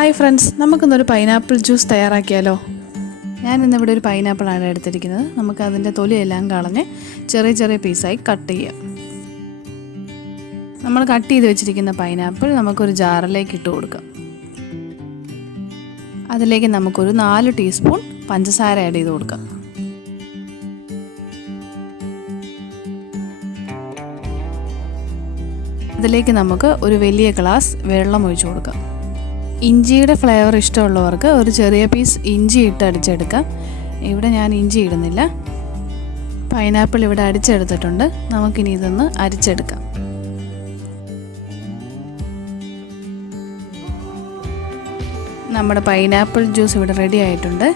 Hi friends, നമുക്കിന്നൊരു pineapple juice തയ്യാറാക്കിയാലോ? ഞാൻ ഇന്നിവിടെ ഒരു പൈനാപ്പിളാണ് എടുത്തിരിക്കുന്നത്. നമുക്ക് അതിൻ്റെ തൊലിയെല്ലാം കളഞ്ഞ് ചെറിയ ചെറിയ പീസായി കട്ട് ചെയ്യാം. നമ്മൾ കട്ട് ചെയ്ത് വെച്ചിരിക്കുന്ന പൈനാപ്പിൾ നമുക്കൊരു ജാറിലേക്ക് ഇട്ട് കൊടുക്കാം. അതിലേക്ക് നമുക്കൊരു 4 ടീസ്പൂൺ പഞ്ചസാര ആഡ് ചെയ്ത് കൊടുക്കാം. അതിലേക്ക് നമുക്ക് ഒരു വലിയ ഗ്ലാസ് വെള്ളം ഒഴിച്ചു കൊടുക്കാം. ഇഞ്ചിയുടെ ഫ്ലേവർ ഇഷ്ടമുള്ളവർക്ക് ഒരു ചെറിയ പീസ് ഇഞ്ചി ഇട്ട് അടിച്ചെടുക്കാം. ഇവിടെ ഞാൻ ഇഞ്ചി ഇടുന്നില്ല. പൈനാപ്പിൾ ഇവിടെ അടിച്ചെടുത്തിട്ടുണ്ട്. നമുക്കിനി ഇതൊന്ന് അരിച്ചെടുക്കാം. നമ്മുടെ പൈനാപ്പിൾ ജ്യൂസ് ഇവിടെ റെഡി ആയിട്ടുണ്ട്.